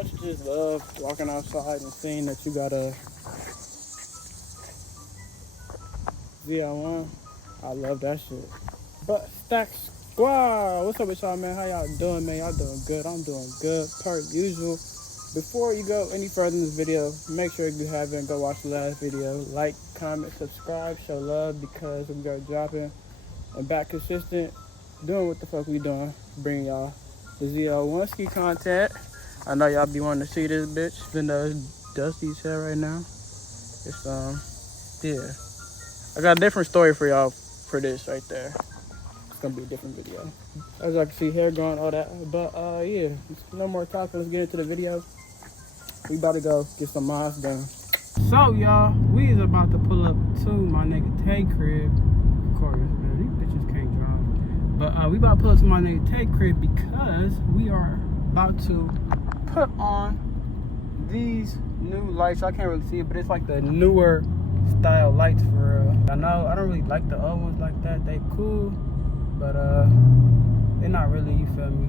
Don't you just love walking outside and seeing that you got a ZL1? I love that shit. But Staxks Squad, what's up with y'all, man? How y'all doing, man? Y'all doing good? I'm doing good, per usual. Before you go any further in this video, make sure if you haven't, go watch the last video. Like, comment, subscribe, show love, because we go dropping and back consistent, doing what the fuck we doing, bringing y'all the ZL1 ski content. I know y'all be wanting to see this bitch, even though it's dusty as hell right now. It's yeah. I got a different story for y'all for this right there. It's gonna be a different video. As y'all can see, hair growing, all that. But yeah, no more talking. Let's get into the video. We about to go get some miles done. So y'all, we is about to pull up to my nigga Tay crib. Of course, man, these bitches can't drive. But we about to pull up to my nigga Tay crib because we are about to put on these new lights. I can't really see it, but it's like the newer style lights for real. I know I don't really like the old ones like that. They cool, but they're not really, you feel me?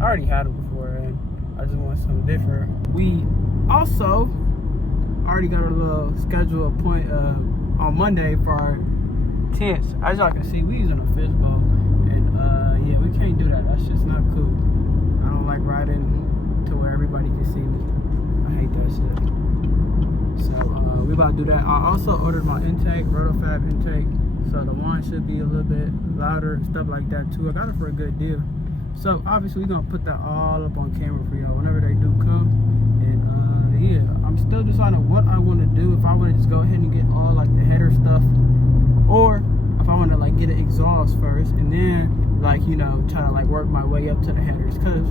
I already had them before and I just want something different. We also already got a little schedule point on Monday for our tents. As y'all can see, we using a fishbowl, and yeah, we can't do that. That's just not cool. I don't like riding to where everybody can see me. I hate that shit. So we about to do that. I also ordered my intake, rotofab intake, so the whine should be a little bit louder and stuff like that too. I got it for a good deal. So obviously we're gonna put that all up on camera for y'all whenever they do come. And yeah, I'm still deciding what I want to do. If I want to just go ahead and get all like the header stuff, or if I want to like get an exhaust first and then like, you know, try to like work my way up to the headers. Cause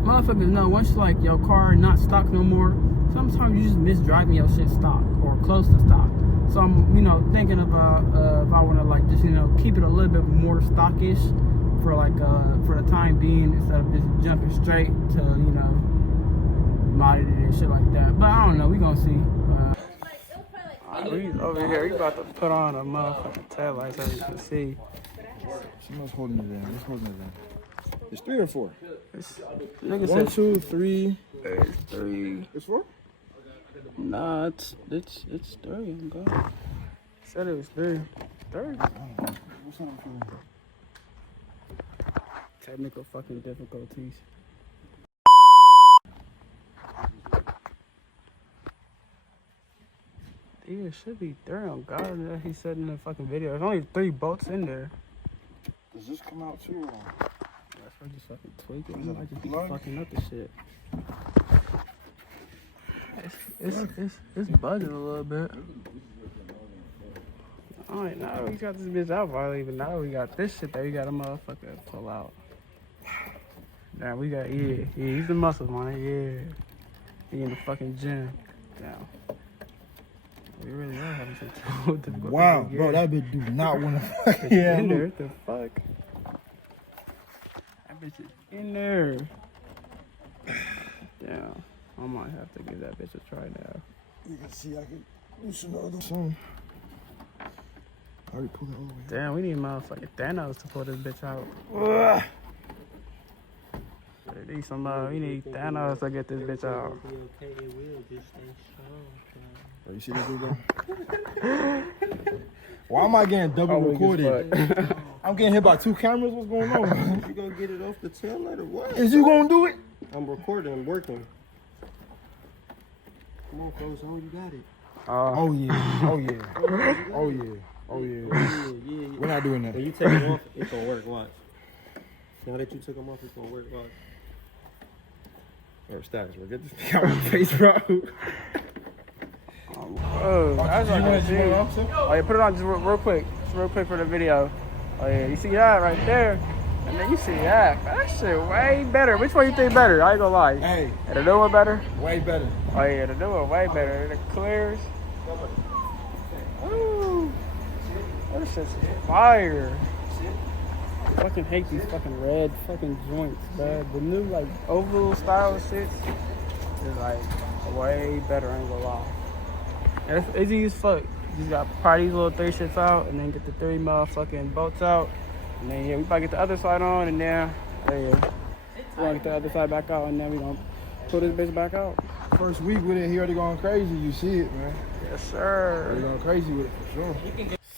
motherfuckers know once like your car not stock no more, sometimes you just miss driving your shit stock or close to stock. So I'm, you know, thinking about if I want to like just, you know, keep it a little bit more stockish for like for the time being, instead of just jumping straight to, you know, modded it and shit like that. But I don't know, we gonna see. We over here, we about to put on a motherfucking tail lights, as you can see. Someone's holding it in. Who's holding it in? It's 3 or 4? Nigga 1, 2, 3. It's 3. It's 4? Nah, it's 3. I'm going. Said it was 3. 3. What's up? Technical fucking difficulties. Yeah, it should be 3 on God that he said in the fucking video. There's only 3 bolts in there. Does this come out too? That's why just fucking tweaking. I might just be plug? fucking up the shit. It's buzzing a little bit. Alright, now we got this bitch out. I don't even know we got this shit that we got a motherfucker pull out. Now we got, yeah, he's the muscles, man. Yeah. He in the fucking gym. Down. We really are having some difficulty. Wow, bro, that bitch do not want to fucking in there. What the fuck? That bitch is in there. Damn. I might have to give that bitch a try now. You can see I can loosen another some. I already pulled it all the way. Damn, we need motherfucking Thanos to pull this bitch out. We need we need Thanos to get this bitch out. Oh, you see this dude, bro? Why am I getting double recorded? I'm getting hit by 2 cameras. What's going on? You gonna get it off the tail light or what? Is you gonna do it? I'm recording. I'm working. Come on, close on. You got it. Oh yeah. Oh yeah. Oh yeah. Oh yeah. Yeah. We're not doing that. When you take them off, it's gonna work. Watch. Now that you took them off, it's gonna work. Watch. Or Staxks, bro. Get this thing out of my face, bro. Oh, that's what I see. Oh yeah, put it on just real quick. Just real quick for the video. Oh yeah, you see that right there? And then you see that. That shit way better. Which one you think better? I ain't gonna lie. Hey. The new one better? Way better. Oh yeah, the new one way better. It clears. Ooh. That shit's fire. I fucking hate these fucking red fucking joints, man. The new like oval style shit is like way better, I ain't gonna lie. It's easy as fuck. You just gotta pry these little 3 shits out and then get the 3 motherfucking bolts out. And then yeah, we about to get the other side on and then yeah. We're gonna get the other side back out and then we gonna pull this bitch back out. First week with it, he already going crazy. You see it, man. Yes, sir. Already going crazy with it for sure.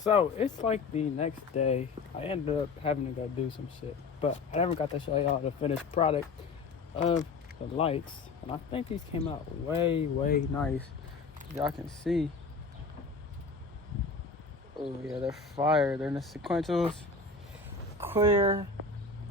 So it's like the next day. I ended up having to go do some shit, but I never got to show y'all the finished product of the lights. And I think these came out way, way nice. Y'all can see. Oh yeah, they're fire. They're in the sequentials, clear.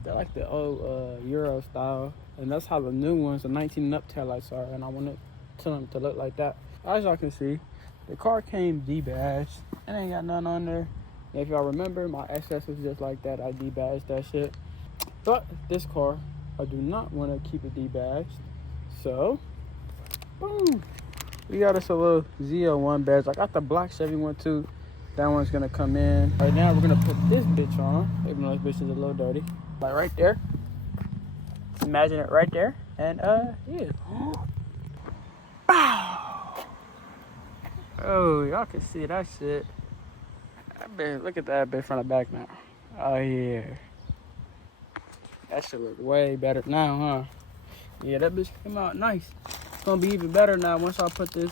They're like the old Euro style, and that's how the new ones, the 19 and up taillights are. And I wanted them to look like that. As y'all can see, the car came debadged. It ain't got none on there. And if y'all remember, my SS was just like that. I debadged that shit. But this car, I do not want to keep it debadged. So, boom. We got us a little ZL1 badge. I got the black Chevy one too. That one's gonna come in. Right now, we're gonna put this bitch on. Even though this bitch is a little dirty. Like right there. Just imagine it right there. And yeah. Bow! Oh, y'all can see that shit. Look at that bitch from the back now. Oh yeah. That should look way better now, huh? Yeah, that bitch came out nice. It's gonna be even better now once I put this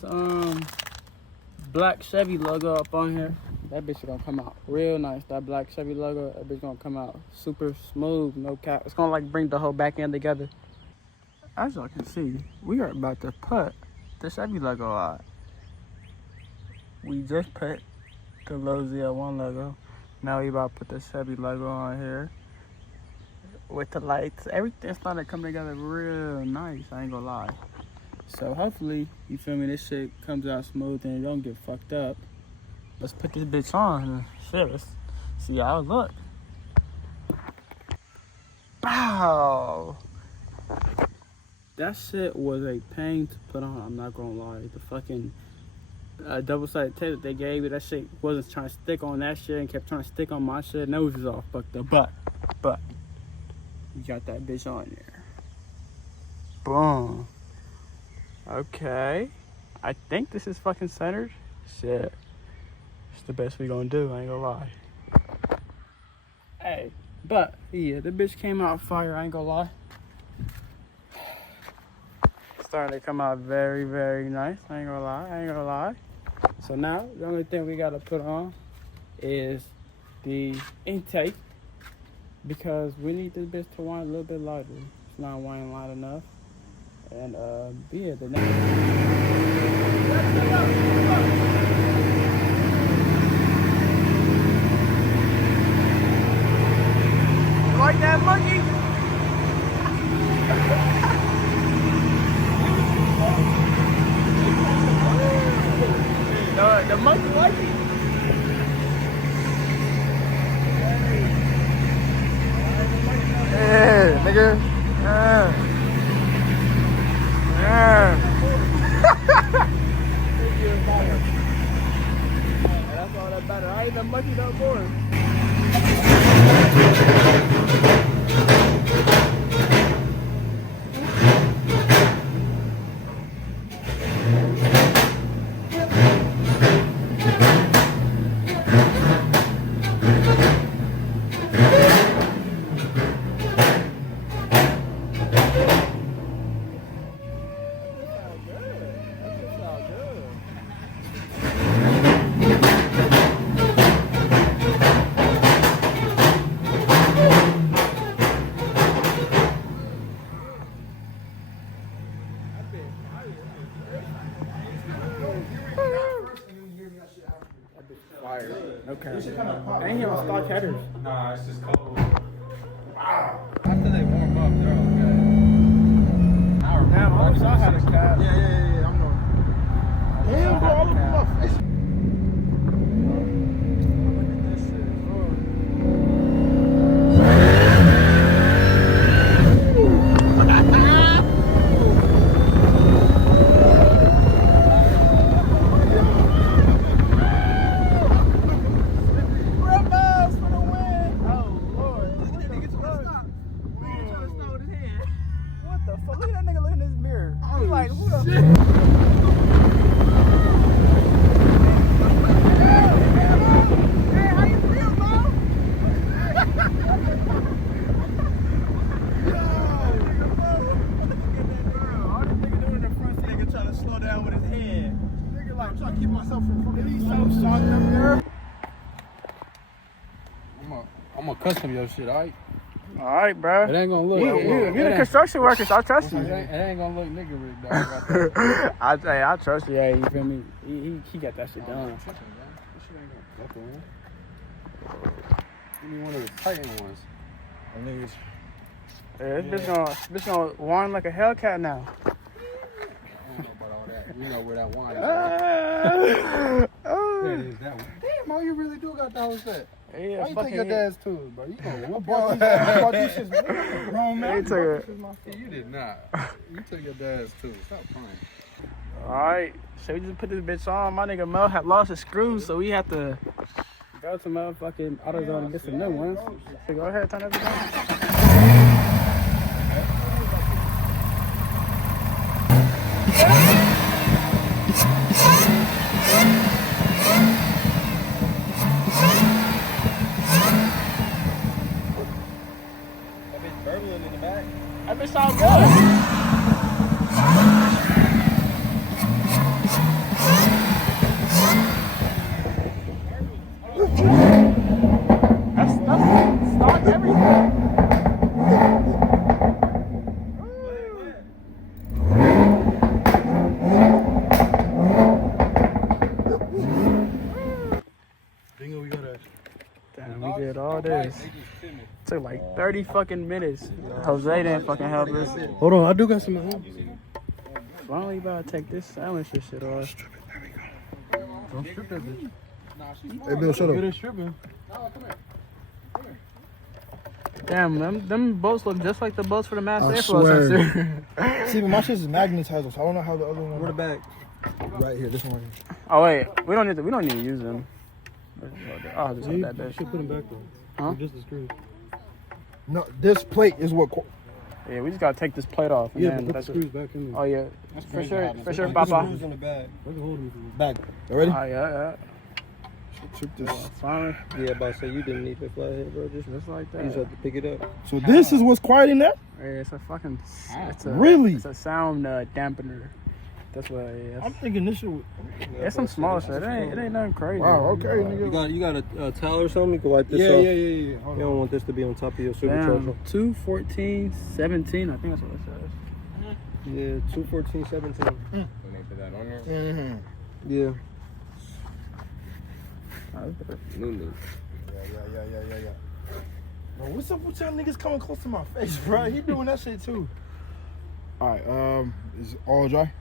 black Chevy logo up on here. That bitch is gonna come out real nice. That black Chevy logo, that bitch gonna come out super smooth, no cap. It's gonna like bring the whole back end together. As y'all can see, we are about to put the Chevy logo out. We just put the low ZL1 logo. Now we about to put the Chevy logo on here. With the lights, everything started coming together real nice, I ain't gonna lie. So hopefully, you feel me, this shit comes out smooth and it don't get fucked up. Let's put this bitch on and shit, let's see how it look. Wow! That shit was a pain to put on, I'm not gonna lie. The fucking double-sided tape that they gave me, that shit wasn't trying to stick on that shit and kept trying to stick on my shit. And that was just all fucked up. But, we got that bitch on there. Boom. Okay. I think this is fucking centered. Shit. It's the best we gonna do, I ain't gonna lie. Hey, but, yeah, the bitch came out fire, I ain't gonna lie. Starting to come out very, very nice, I ain't gonna lie. So now, the only thing we gotta put on is the intake. Because we need this bitch to whine a little bit lighter. It's not whining light enough. And yeah, the next. Like that monkey? The monkey like it. Yeah, nigga. Yeah. That's all that matters. I ain't the monkey no more. Okay. I ain't hear stock headers. Nah, it's just cold. Wow. After they warm up, they're okay. Damn, I wish I had a cat. Yeah, I'm normal. Damn, bro, all of my fish. I'm gonna custom your shit, alright? All right, bro. It ain't gonna look. You the construction workers. I trust you. It ain't gonna look nigga Rick, dog. I trust you. Yeah, you feel me? He got that shit done. Give me one of the Titan ones. Niggas. Yeah, this bitch gonna whine like a Hellcat now. I don't know about all that. You know where that wine is. Where is that one? Damn, all you really do got the whole set. Yeah, why you take your dad's tools, bro? You know, I bought these shits. Grown man. You did not. You took your dad's tools. Stop playing. Alright, so we just put this bitch on. My nigga Mel had lost his screws, so we have to go to motherfucking AutoZone and get some new ones. So go ahead, turn everything on. That bitch sound good. That's stock everything. Bingo, we got a. Damn, we did all this. Took like 30 fucking minutes. Jose didn't fucking help us. Hold on, I do got some at home. Why don't you about to take this silencer shit off? Don't strip that bitch. Hey, Bill, shut up. Good at stripping. Damn, them boats look just like the boats for the Mass I Air Force. swear. See, but my shit is magnetized, so I don't know how the other one. Where the bag? Right here, this one right here. Oh wait, we don't need to use them. Oh, just hold that You bitch. should put them back though. Huh? Just the screws. No, this plate is what. Yeah, we just gotta take this plate off. And Yeah, then but put the that's screws back in there. Oh yeah, for sure, Put Papa. screws in the bag. I can hold them for you. Bag. You ready? Oh yeah. Trip this. Finally, Yeah, about to say you didn't need the flathead, bro. Just like that. you just have to pick it up. So this is what's quiet in there? Yeah, it's a fucking. Really? It's a sound dampener. That's what it is. I'm thinking this shit. It's some small shit. It ain't nothing crazy. Wow. Okay, nigga. You got a towel or something? You can wipe this Yeah, off. yeah. You don't want this to be on top of your supercharger. Damn, 214, 17. I think that's what it says. Yeah, 214, 17. Mm-hmm. Yeah. Yeah. Bro, what's up with y'all niggas coming close to my face, bro? He doing that shit too. All right, is it all dry?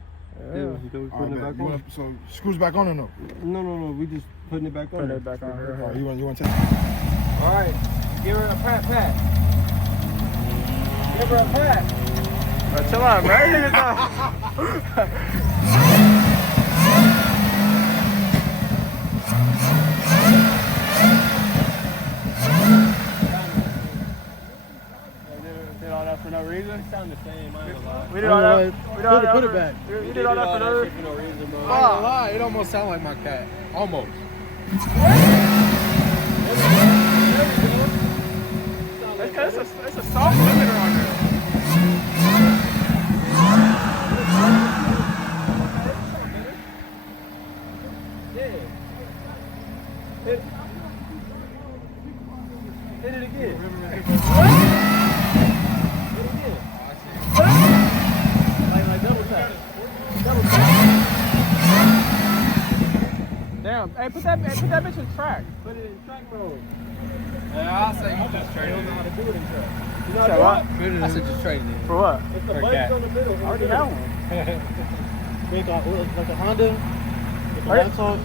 Yeah, you putting it back on. So screws back on or no? No. We just putting it back on. Put it back on. All right, you want to take? All right, give her a pat. Give her a pat. Bro, chill out, bro. Did all that for no reason? It sound the same, I ain't gonna lie. We did all that. Put it back. We did all that for no reason, bro. I ain't gonna lie, it almost sound like my cat. Almost. It's a soft limiter on there. Hit it again. Like double tap. Damn. Hey, put that bitch in track. Put it in track mode. Yeah, I'll say you just I don't know how to do it in track. You know what? I said just trade it. For what? It's the Or bike's cat. on the middle. I already have one. Think like a Honda. With the Right. lights on.